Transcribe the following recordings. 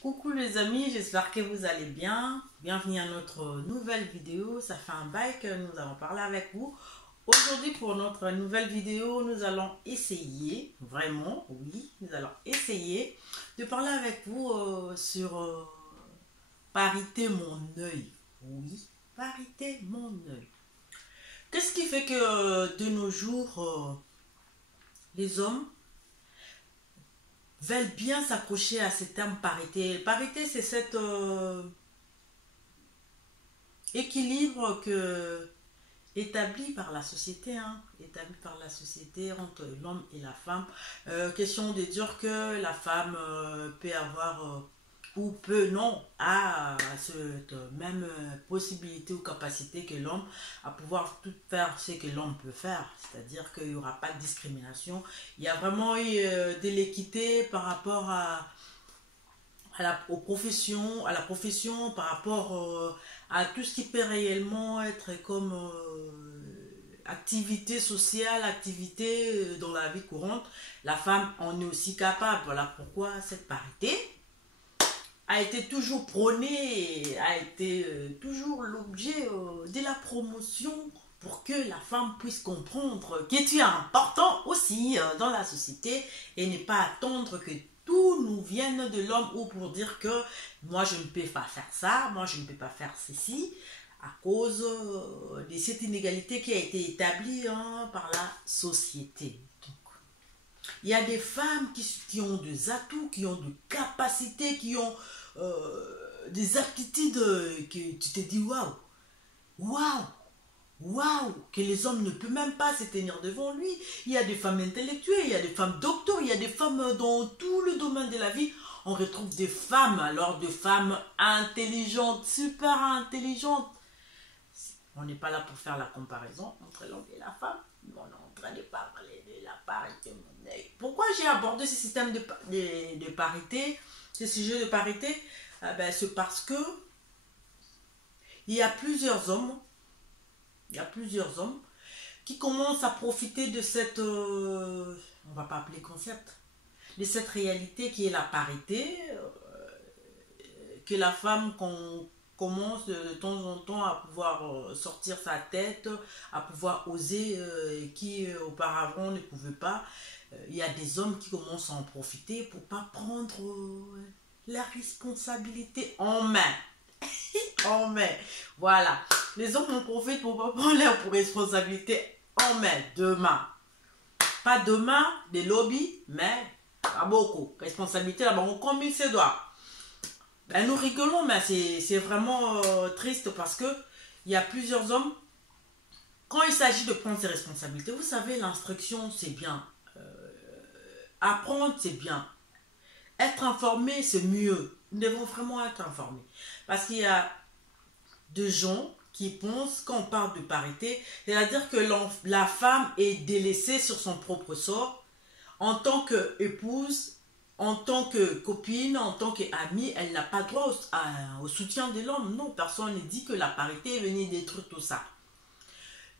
Coucou les amis, j'espère que vous allez bien. Bienvenue à notre nouvelle vidéo. Ça fait un bail que nous allons parler avec vous. Aujourd'hui pour notre nouvelle vidéo, nous allons essayer, vraiment, oui, nous allons essayer de parler avec vous sur parité mon œil. Oui, parité mon œil. Qu'est-ce qui fait que de nos jours, les hommes veulent bien s'accrocher à ce terme parité. Parité, c'est cet équilibre établi par la société, établi par la société entre l'homme et la femme. Question de dire que la femme peut avoir ou peut non a cette même possibilité ou capacité que l'homme à pouvoir tout faire ce que l'homme peut faire, c'est-à-dire qu'il n'y aura pas de discrimination. Il y a vraiment eu de l'équité par rapport à la profession, par rapport à tout ce qui peut réellement être comme activité sociale, activité dans la vie courante. La femme en est aussi capable. Voilà pourquoi cette parité a été toujours prônée, a été toujours l'objet de la promotion pour que la femme puisse comprendre que tu es important aussi dans la société et ne pas attendre que tout nous vienne de l'homme ou pour dire que moi je ne peux pas faire ça, moi je ne peux pas faire ceci à cause de cette inégalité qui a été établie par la société. Il y a des femmes qui ont des atouts, qui ont des capacités, qui ont des aptitudes que tu te dis waouh, waouh, waouh, que les hommes ne peuvent même pas se tenir devant lui. Il y a des femmes intellectuelles, il y a des femmes docteurs, il y a des femmes dans tout le domaine de la vie. On retrouve des femmes, alors des femmes intelligentes, super intelligentes. On n'est pas là pour faire la comparaison entre l'homme et la femme. On est en train de parler de la parité. Pourquoi j'ai abordé ce système de parité, ce sujet de parité? C'est parce que il y a plusieurs hommes qui commencent à profiter de cette, on va pas appeler concept, de cette réalité qui est la parité, que la femme commence de temps en temps à pouvoir sortir sa tête, à pouvoir oser, qui auparavant ne pouvait pas. Il y a des hommes qui commencent à en profiter pour pas prendre la responsabilité en main. En main. Voilà. Les hommes en profitent pour pas prendre leur responsabilité en main. Demain. Pas demain, des lobbies, mais à beaucoup. Responsabilité là-bas, on combine ses doigts. Ben, nous rigolons, mais c'est vraiment triste parce que il y a plusieurs hommes, quand il s'agit de prendre ses responsabilités, vous savez, l'instruction, c'est bien. Apprendre, c'est bien. Être informé, c'est mieux. Nous devons vraiment être informés. Parce qu'il y a des gens qui pensent, quand on parle de parité, c'est-à-dire que la femme est délaissée sur son propre sort. En tant qu'épouse, en tant que copine, en tant qu'amie, elle n'a pas droit au soutien de l'homme. Non, personne ne dit que la parité est venue détruire tout ça.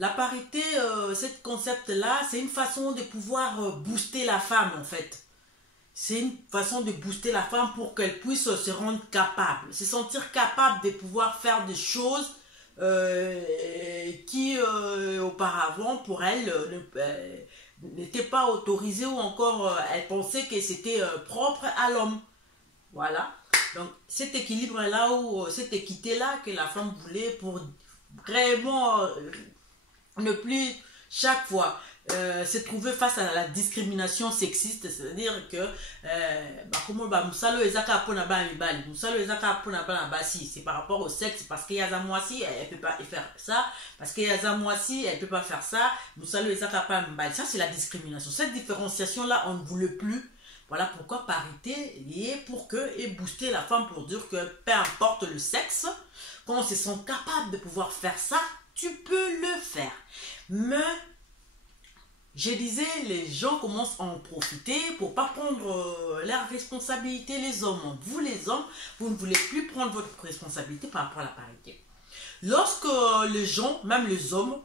La parité, ce concept-là, c'est une façon de pouvoir booster la femme, en fait. C'est une façon de booster la femme pour qu'elle puisse se rendre capable, se sentir capable de pouvoir faire des choses qui, auparavant, pour elle, n'étaient pas autorisées ou encore, elle pensait que c'était propre à l'homme. Voilà. Donc, cet équilibre-là ou cette équité-là que la femme voulait pour vraiment ne plus chaque fois se trouver face à la discrimination sexiste, c'est-à-dire que c'est par rapport au sexe, parce qu'il y a moi si elle peut pas faire ça, parce qu'il y a moi si elle peut pas faire ça, ça c'est la discrimination. Cette différenciation là on ne voulait plus. Voilà pourquoi parité est pour que et booster la femme pour dire que peu importe le sexe, quand on se sent capable de pouvoir faire ça, tu peux le faire. Mais je disais, les gens commencent à en profiter pour ne pas prendre leurs responsabilités, les hommes. Vous, les hommes, vous ne voulez plus prendre votre responsabilité par rapport à la parité. Lorsque les gens, même les hommes,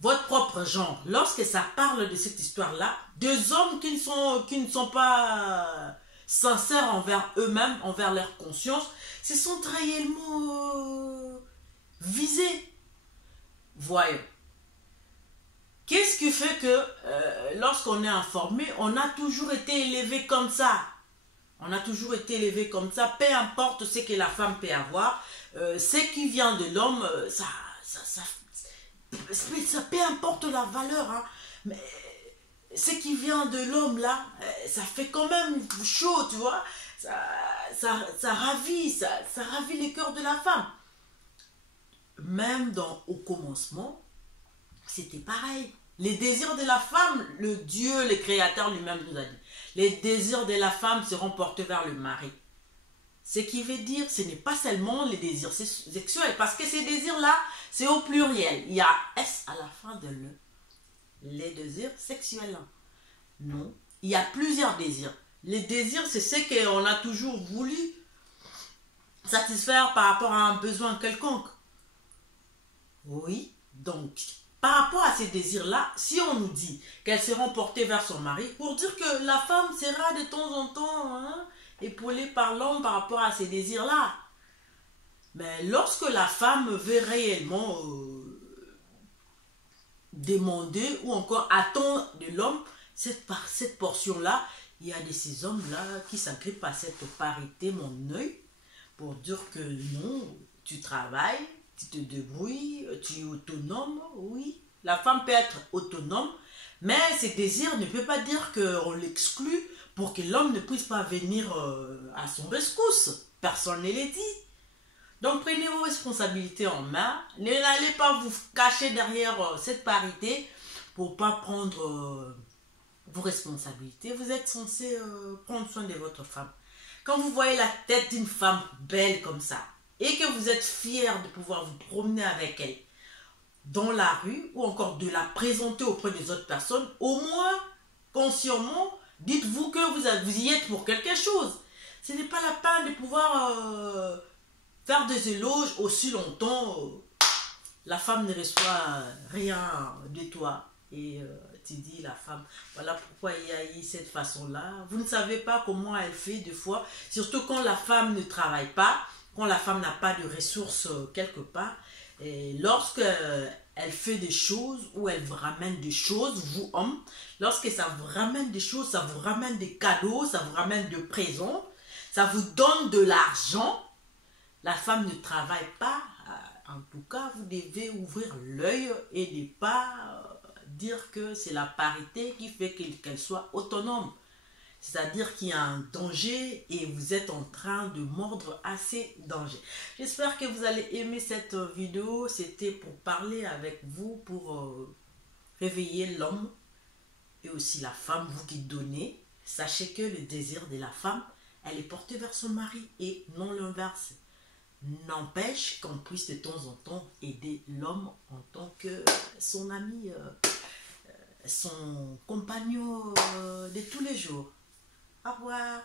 votre propre genre, lorsque ça parle de cette histoire-là, deux hommes qui ne sont pas sincères envers eux-mêmes, envers leur conscience, se sentent réellement visés. Voyons. Qu'est-ce qui fait que lorsqu'on est informé, on a toujours été élevé comme ça? On a toujours été élevé comme ça, peu importe ce que la femme peut avoir, ce qui vient de l'homme, ça, peu importe la valeur, hein, mais ce qui vient de l'homme là, ça fait quand même chaud, tu vois, ça ravit, ça ravit les cœurs de la femme. Même au commencement, c'était pareil. Les désirs de la femme, le Dieu, le Créateur lui-même nous a dit, les désirs de la femme seront portés vers le mari. Ce qui veut dire, ce n'est pas seulement les désirs sexuels, parce que ces désirs-là, c'est au pluriel. Il y a S à la fin de le. Les désirs sexuels. Non, il y a plusieurs désirs. Les désirs, c'est ce qu'on a toujours voulu satisfaire par rapport à un besoin quelconque. Oui, donc, par rapport à ces désirs-là, si on nous dit qu'elles seront portées vers son mari, pour dire que la femme sera de temps en temps épaulée par l'homme par rapport à ces désirs-là. Mais lorsque la femme veut réellement demander ou encore attendre de l'homme cette portion-là, il y a de ces hommes-là qui s'agrippent à cette parité, mon œil, pour dire que non, tu travailles, tu te débrouilles, tu es autonome, oui. La femme peut être autonome, mais ses désirs ne peuvent pas dire qu'on l'exclut pour que l'homme ne puisse pas venir à son rescousse. Personne ne l'a dit. Donc prenez vos responsabilités en main. N'allez pas vous cacher derrière cette parité pour ne pas prendre vos responsabilités. Vous êtes censé prendre soin de votre femme. Quand vous voyez la tête d'une femme belle comme ça, et que vous êtes fier de pouvoir vous promener avec elle dans la rue, ou encore de la présenter auprès des autres personnes, au moins, consciemment, dites-vous que vous y êtes pour quelque chose. Ce n'est pas la peine de pouvoir faire des éloges aussi longtemps. La femme ne reçoit rien de toi. Et tu dis, la femme, voilà pourquoi il y a eu cette façon-là. Vous ne savez pas comment elle fait des fois, surtout quand la femme ne travaille pas, quand la femme n'a pas de ressources quelque part. Et lorsque elle fait des choses ou elle vous ramène des choses, vous hommes, lorsque ça vous ramène des choses, ça vous ramène des cadeaux, ça vous ramène des présents, ça vous donne de l'argent, la femme ne travaille pas. En tout cas, vous devez ouvrir l'œil et ne pas dire que c'est la parité qui fait qu'elle soit autonome. C'est-à-dire qu'il y a un danger et vous êtes en train de mordre à ces dangers. J'espère que vous allez aimer cette vidéo. C'était pour parler avec vous, pour réveiller l'homme et aussi la femme, vous qui donnez. Sachez que le désir de la femme, elle est portée vers son mari et non l'inverse. N'empêche qu'on puisse de temps en temps aider l'homme en tant que son ami, son compagnon de tous les jours. Au revoir.